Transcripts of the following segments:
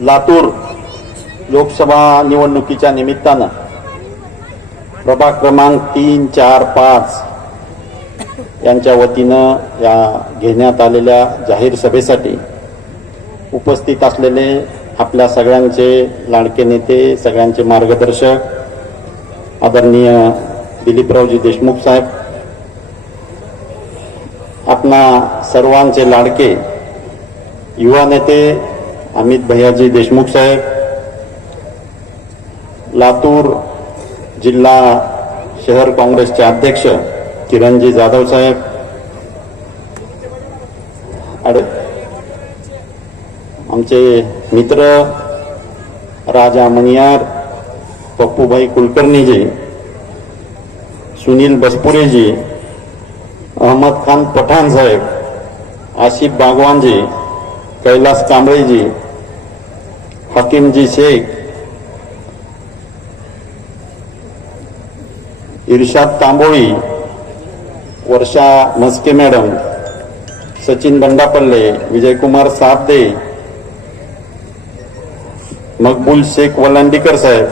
लातूर लोकसभा निवडणुकीच्या निमित्तानं प्रभाग क्रमांक तीन चार पाच यांच्या वतीनं या घेण्यात आलेल्या जाहीर सभेसाठी उपस्थित असलेले आपल्या सगळ्यांचे लाडके नेते सगळ्यांचे मार्गदर्शक आदरणीय दिलीपरावजी देशमुख साहेब आपणा सर्वांचे लाडके युवा नेते अमित भैयाजी देशमुख साहेब लातूर जिल्हा शहर काँग्रेसचे अध्यक्ष किरणजी जाधव साहेब आड- आमचे मित्र राजा मणियार पप्पूभाई कुलकर्णीजी सुनील बसपुरेजी अहमद खान पठाण साहेब आशिफ बागवानजी कैलास कांबळेजी हकीमजी शेख इर्शाद तांबोळी वर्षा म्हस्के मॅडम सचिन बंडापल्ले विजयकुमार साबदे मकबूल शेख वलांडीकर साहेब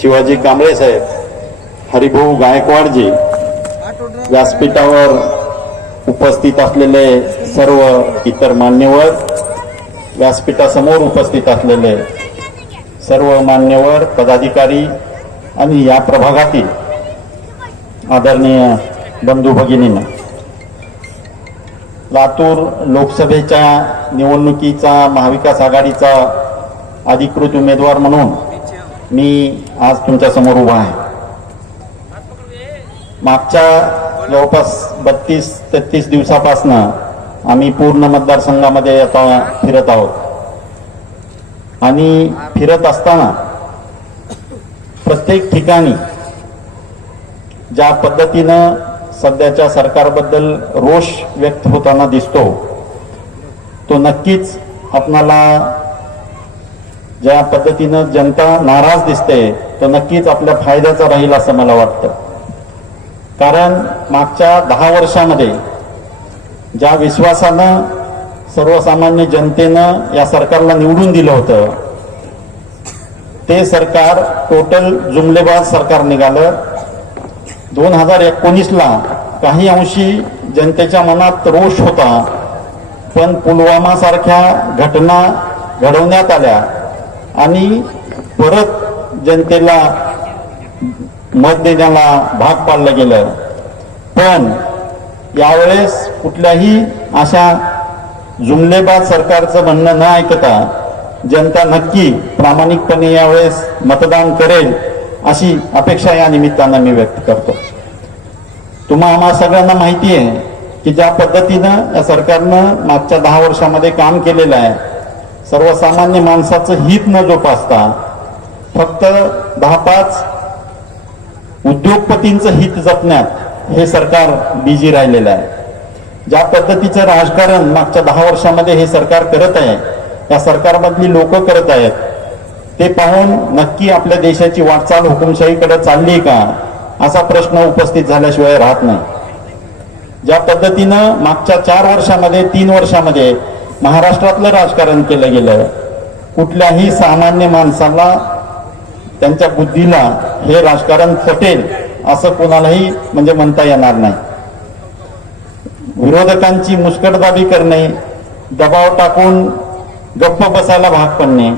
शिवाजी कांबळे साहेब हरिभाऊ गायकवाडजी व्यासपीठावर उपस्थित असलेले सर्व इतर मान्यवर व्यासपीठासमोर उपस्थित असलेले सर्व मान्यवर पदाधिकारी आणि या प्रभागातील आदरणीय बंधू भगिनींना लातूर लोकसभेच्या निवडणुकीचा महाविकास आघाडीचा अधिकृत उमेदवार म्हणून मी आज तुमच्यासमोर उभा आहे. मागच्या जवळपास बत्तीस तेहतीस दिवसापासनं आम्ही पूर्ण मतदारसंघामध्ये आता फिरत आहोत. आणि फिरत असताना प्रत्येक ठिकाणी ज्या पद्धतीनं सध्याच्या सरकारबद्दल रोष व्यक्त होताना दिसतो तो नक्कीच आपणाला ज्या पद्धतीनं जनता नाराज दिसते तो नक्कीच आपल्या फायद्याचा राहील असं मला वाटतं. कारण मागच्या दहा वर्षामध्ये ज्या विश्वासानं सर्वसामान्य जनतेनं या सरकारला निवडून दिलं होतं ते सरकार टोटल जुमलेबाज सरकार निघालं. दोन हजार एकोणीसला काही अंशी जनतेच्या मनात रोष होता पण पुलवामा सारख्या घटना घडवण्यात आल्या आणि परत जनतेला मत देण्याला भाग पाडलं गेलं. पण यावेळेस कुठल्याही अशा जुमलेबाज सरकारचं म्हणणं न ऐकता जनता नक्की प्रामाणिकपणे यावेळेस मतदान करेल अशी अपेक्षा या निमित्तानं मी व्यक्त करतो. तुम्हा आम्हा सगळ्यांना माहिती आहे की ज्या पद्धतीनं या सरकारनं मागच्या दहा वर्षामध्ये काम केलेलं आहे सर्वसामान्य माणसाचं हित न जोपासता फक्त दहा पाच उद्योगपतींचं हित जपण्यात हे सरकार बिझी राहिलेलं आहे. ज्या पद्धतीचं राजकारण मागच्या दहा वर्षामध्ये हे सरकार करत आहे या सरकारमधली लोक करत आहेत ते पाहून नक्की आपल्या देशाची वाटचाल हुकुमशाहीकडे चालली का असा प्रश्न उपस्थित झाल्याशिवाय राहत नाही. ज्या पद्धतीनं मागच्या चार वर्षामध्ये तीन वर्षामध्ये महाराष्ट्रातलं राजकारण केलं गेलं कुठल्याही सामान्य माणसाला त्यांच्या बुद्धीला हे राजकारण पटेल असं कोणालाही म्हणजे म्हणता येणार नाही. विरोधकांची मुस्कटदाबी करणे दबाव टाकून गप्प बसायला भाग पडणे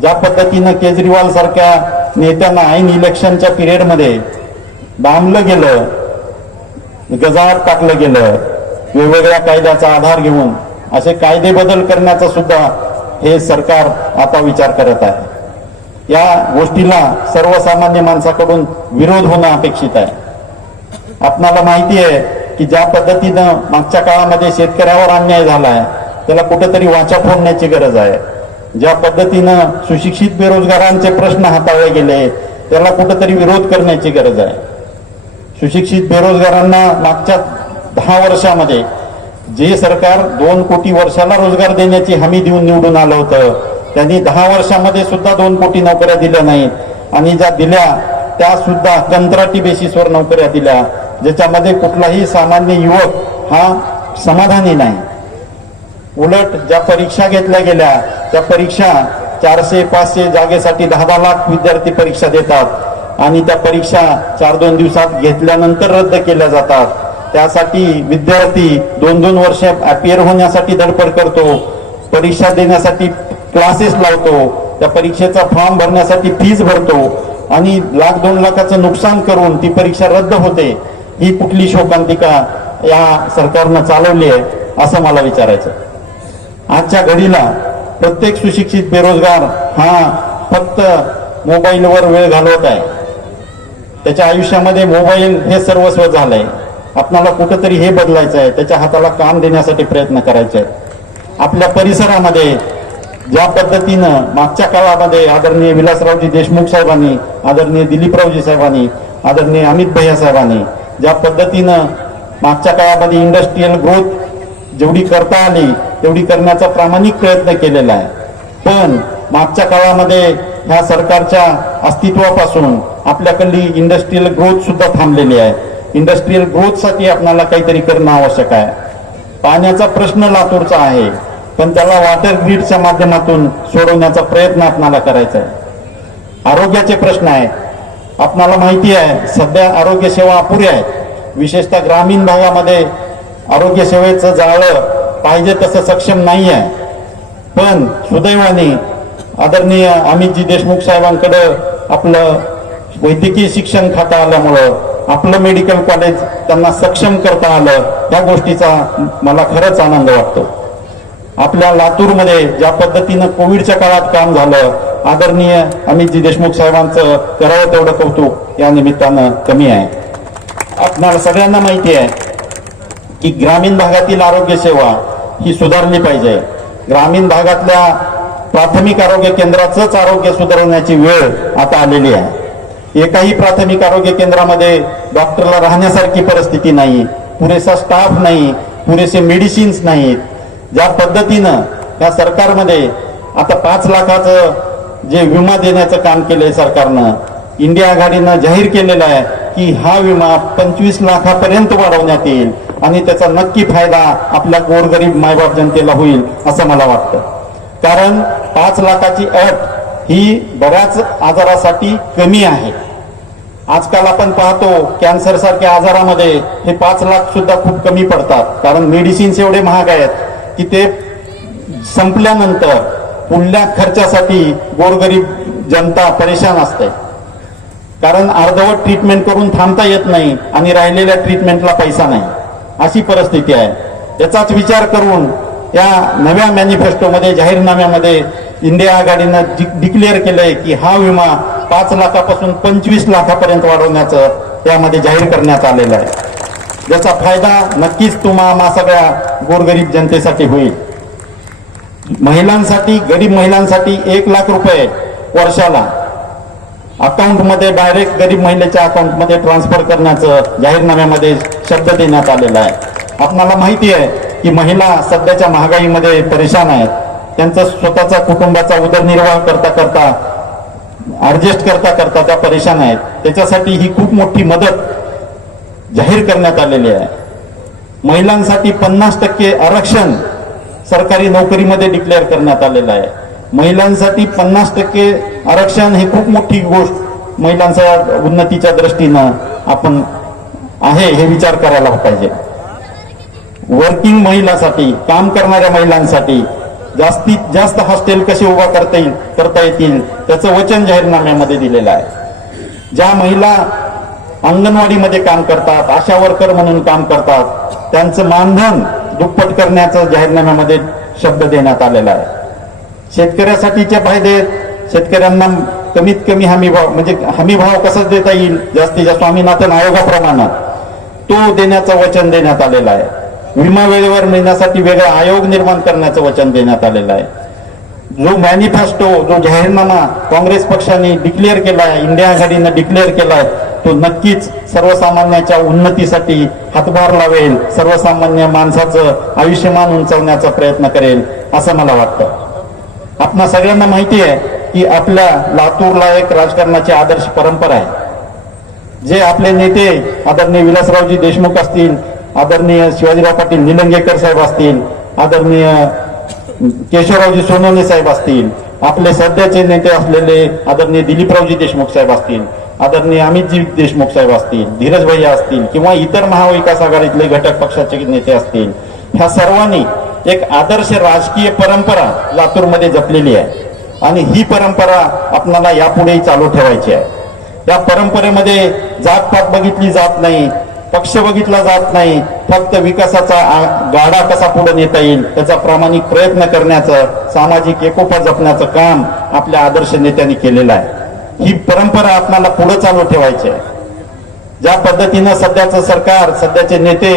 ज्या पद्धतीनं केजरीवाल सारख्या नेत्यांना ऐन इलेक्शनच्या पिरियडमध्ये डांबलं गेलं गजाआड टाकलं गेलं वेगवेगळ्या कायद्याचा आधार घेऊन असे कायदे बदल करण्याचा सुद्धा हे सरकार आता विचार करत आहे. या गोष्टीला सर्वसामान्य माणसाकडून विरोध होणं अपेक्षित आहे. आपणाला माहिती आहे की ज्या पद्धतीनं मागच्या काळामध्ये शेतकऱ्यावर अन्याय झालाय त्याला कुठेतरी वाचा फोडण्याची गरज आहे. ज्या पद्धतीनं सुशिक्षित बेरोजगारांचे प्रश्न हाताळले गेले त्याला कुठेतरी विरोध करण्याची गरज आहे. सुशिक्षित बेरोजगारांना मागच्या दहा वर्षामध्ये जे सरकार दोन कोटी वर्षाला रोजगार देण्याची हमी देऊन निवडून आलं होतं त्यांनी दहा वर्षामध्ये सुद्धा दोन कोटी नोकऱ्या दिल्या नाहीत. आणि ज्या दिल्या त्या सुद्धा कंत्राटी बेसिसवर नोकऱ्या दिल्या. ज्याच्यामध्ये कुठलाही सामान्य युवक हा समाधानी नाही. उलट ज्या परीक्षा घेतल्या गेल्या त्या परीक्षा चारशे पाचशे जागेसाठी दहा दहा लाख विद्यार्थी परीक्षा देतात. आणि त्या परीक्षा चार दोन दिवसात घेतल्यानंतर रद्द केल्या जातात. त्यासाठी विद्यार्थी दोन दोन वर्ष अपियर होण्यासाठी धडपड करतो. परीक्षा देण्यासाठी क्लासेस लावतो. त्या परीक्षेचा फॉर्म भरण्यासाठी फीज भरतो. आणि लाख दोन लाखाचं नुकसान करून ती परीक्षा रद्द होते. ही कुठली शोकांतिका या सरकारनं चालवली आहे असं मला विचारायचं आजच्या घडीला प्रत्येक सुशिक्षित बेरोजगार हा फक्त मोबाईलवर वेळ घालवत आहे. त्याच्या आयुष्यामध्ये मोबाईल हे सर्वस्व झालंय. आपणाला कुठंतरी हे बदलायचं आहे. त्याच्या हाताला काम देण्यासाठी प्रयत्न करायचे आहेत. आपल्या परिसरामध्ये ज्या पद्धतीनं मागच्या काळामध्ये आदरणीय विलासरावजी देशमुख साहेबांनी आदरणीय दिलीपरावजी साहेबांनी आदरणीय अमित भैया साहेबांनी ज्या पद्धतीनं मागच्या काळामध्ये इंडस्ट्रीयल ग्रोथ जेवढी करता आली तेवढी करण्याचा प्रामाणिक प्रयत्न केलेला आहे. पण मागच्या काळामध्ये ह्या सरकारच्या अस्तित्वापासून आपल्याकडली इंडस्ट्रीयल ग्रोथ सुद्धा थांबलेली आहे. इंडस्ट्रीयल ग्रोथसाठी आपल्याला काहीतरी करणं आवश्यक आहे. पाण्याचा प्रश्न लातूरचा आहे. पण त्याला वॉटर ग्रीडच्या माध्यमातून सोडवण्याचा प्रयत्न आपणाला करायचा आहे. आरोग्याचे प्रश्न आहेत. आपणाला माहिती आहे सध्या आरोग्य सेवा अपुऱ्या आहेत विशेषतः ग्रामीण भागामध्ये आरोग्य सेवेचं जाळं पाहिजे तसं सक्षम नाही आहे. पण सुदैवाने आदरणीय अमितजी देशमुख साहेबांकडं आपलं वैद्यकीय शिक्षण खातं आल्यामुळं आपलं मेडिकल कॉलेज त्यांना सक्षम करता आलं त्या गोष्टीचा मला खरंच आनंद वाटतो. आपल्या लातूरमध्ये ज्या पद्धतीनं कोविडच्या काळात काम झालं आदरणीय अमितजी देशमुख साहेबांचं करावं तेवढं कौतुक या निमित्तानं कमी आहे. आपणाला सगळ्यांना माहिती आहे की ग्रामीण भागातील आरोग्य सेवा ही सुधारली पाहिजे. ग्रामीण भागातल्या प्राथमिक आरोग्य केंद्राचंच आरोग्य सुधारण्याची वेळ आता आलेली आहे. एकाही प्राथमिक आरोग्य केंद्रामध्ये डॉक्टरला राहण्यासारखी परिस्थिती नाही पुरेसा स्टाफ नाही पुरेसे मेडिसिन्स नाहीत. ज्या पद्धतीनं या सरकारमध्ये आता पाच लाखाचं जे विमा देण्याचं काम केलंय सरकारनं इंडिया आघाडीनं जाहीर केलेलं आहे की हा विमा पंचवीस लाखापर्यंत वाढवण्यात येईल आणि त्याचा नक्की फायदा आपल्या गोरगरीब मायबाप जनतेला होईल असं मला वाटतं. कारण पाच लाखाची अट ही बऱ्याच आजारासाठी कमी आहे. आजकाल आपण पाहतो कॅन्सर सारख्या आजारामध्ये हे पाच लाख सुद्धा खूप कमी पडतात. कारण मेडिसिन्स एवढे महाग आहेत. की ते संपल्यानंतर पुढल्या खर्चासाठी गोरगरीब जनता परेशान असते. कारण अर्धवट ट्रीटमेंट करून थांबता येत नाही आणि राहिलेल्या ट्रीटमेंटला पैसा नाही. अशी परिस्थिती आहे. याचाच विचार करून या नव्या मॅनिफेस्टोमध्ये जाहीरनाम्यामध्ये इंडिया आघाडीनं डिक्लेअर केलंय की हा विमा पाच लाखापासून पंचवीस लाखापर्यंत वाढवण्याचं त्यामध्ये जाहीर करण्यात आलेलं आहे. ज्याचा फायदा नक्कीच तुम्हा सगळ्या गोरगरीब जनतेसाठी होईल. महिलांसाठी गरीब महिलांसाठी एक लाख रुपये वर्षाला. अकाउंटमध्ये डायरेक्ट गरीब महिलेच्या अकाउंटमध्ये ट्रान्सफर करण्याचं जाहीरनाम्यामध्ये शब्द देण्यात आलेला आहे. आपणाला माहिती आहे की महिला सध्याच्या महागाईमध्ये परेशान आहेत. त्यांचा स्वतःचा कुटुंबाचा उदरनिर्वाह करता करता ॲडजस्ट करता करता त्या परेशान आहेत. त्याच्यासाठी ही खूप मोठी मदत जाहीर करण्यात आलेली आहे. महिलांसाठी पन्नास टक्के आरक्षण सरकारी नोकरीमध्ये डिक्लेअर करण्यात आलेलं आहे. महिलांसाठी पन्नास टक्के आरक्षण ही खूप मोठी गोष्ट महिलांच्या उन्नतीच्या दृष्टीनं आपण आहे हे विचार करायला पाहिजे. वर्किंग महिलांसाठी काम करणाऱ्या महिलांसाठी जास्तीत जास्त हॉस्टेल कसे उभा करता येईल करता येतील त्याचं वचन जाहीरनाम्यामध्ये दिलेलं आहे. ज्या महिला अंगणवाडीमध्ये काम करतात आशा वर्कर म्हणून काम करतात. त्यांचं मानधन दुप्पट करण्याचा जाहीरनाम्यामध्ये शब्द देण्यात आलेला आहे. शेतकऱ्यासाठीचे फायदे शेतकऱ्यांना कमीत कमी हमी भाव म्हणजे हमी भाव कसा देता येईल? जास्तीत जास्त स्वामीनाथन आयोगाप्रमाणे. तो देण्याचं वचन देण्यात आलेलं आहे. विमा वेळेवर मिळण्यासाठी वेगळा आयोग निर्माण करण्याचं वचन देण्यात आलेलं आहे. जो मॅनिफेस्टो जो जाहीरनामा काँग्रेस पक्षाने डिक्लेअर केला आहे इंडिया आघाडीनं डिक्लेअर केला आहे तो नक्कीच सर्वसामान्याच्या उन्नतीसाठी हातभार लावेल सर्वसामान्य माणसाचं आयुष्यमान उंचवण्याचा प्रयत्न करेल असं मला वाटतं. आपणा सगळ्यांना माहिती आहे की आपल्या लातूरला एक राजकारणाची आदर्श परंपरा आहे. जे आपले नेते आदरणीय विलासरावजी देशमुख असतील आदरणीय शिवाजीराव पाटील निलंगेकर साहेब असतील आदरणीय केशवरावजी सोनवणे साहेब असतील आपले सध्याचे नेते असलेले आदरणीय दिलीपरावजी देशमुख साहेब असतील आदरणीय अमितजी देशमुख साहेब असतील धीरज भैया असतील किंवा इतर महाविकास आघाडीतले घटक पक्षाचे नेते असतील ह्या सर्वांनी एक आदर्श राजकीय परंपरा लातूरमध्ये जपलेली आहे. आणि ही परंपरा आपणाला यापुढेही चालू ठेवायची आहे. या परंपरेमध्ये जातपात बघितली जात नाही पक्ष बघितला जात नाही फक्त विकासाचा गाडा कसा पुढे नेता येईल त्याचा प्रामाणिक प्रयत्न करण्याचं सामाजिक एकोपा जपण्याचं काम आपल्या आदर्श नेत्यांनी केलेलं आहे. ही परंपरा आपल्याला पुढे चालू ठेवायची आहे. ज्या पद्धतीनं सध्याचं सरकार सध्याचे नेते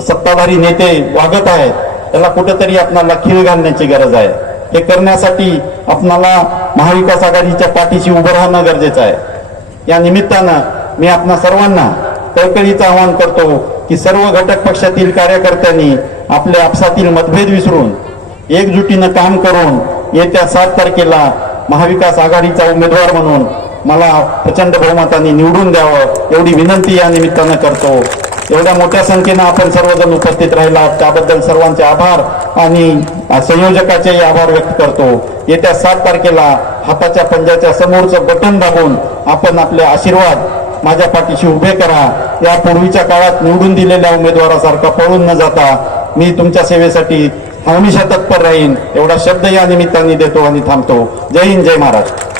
सत्ताधारी नेते वागत आहेत त्याला कुठेतरी आपणाला खीळ घालण्याची गरज आहे. हे करण्यासाठी आपणाला महाविकास आघाडीच्या पाठीशी उभं राहणं गरजेचं आहे. या निमित्तानं मी आपणा सर्वांना कळकळीचं आवाहन करतो की सर्व घटक पक्षातील कार्यकर्त्यांनी आपले आपसातील मतभेद विसरून एकजुटीनं काम करून येत्या सात तारखेला महाविकास आघाडीचा उमेदवार म्हणून मला प्रचंड बहुमताने निवडून द्यावं एवढी विनंती या निमित्तानं करतो. एवढ्या मोठ्या संख्येनं आपण सर्वजण उपस्थित राहिला त्याबद्दल सर्वांचे आभार आणि संयोजकाचेही आभार व्यक्त करतो. येत्या सात तारखेला हाताच्या पंजाच्या समोरचं बटन दाबून आपण आपले आशीर्वाद माझ्या पाठीशी उभे करा. या पूर्वीच्या काळात निवडून दिलेल्या उमेदवारासारखा पळून न जाता मी तुमच्या सेवेसाठी हमेशा तत्पर राहीन एवढा शब्द या निमित्ताने देतो आणि थांबतो. जय हिंद जय महाराष्ट्र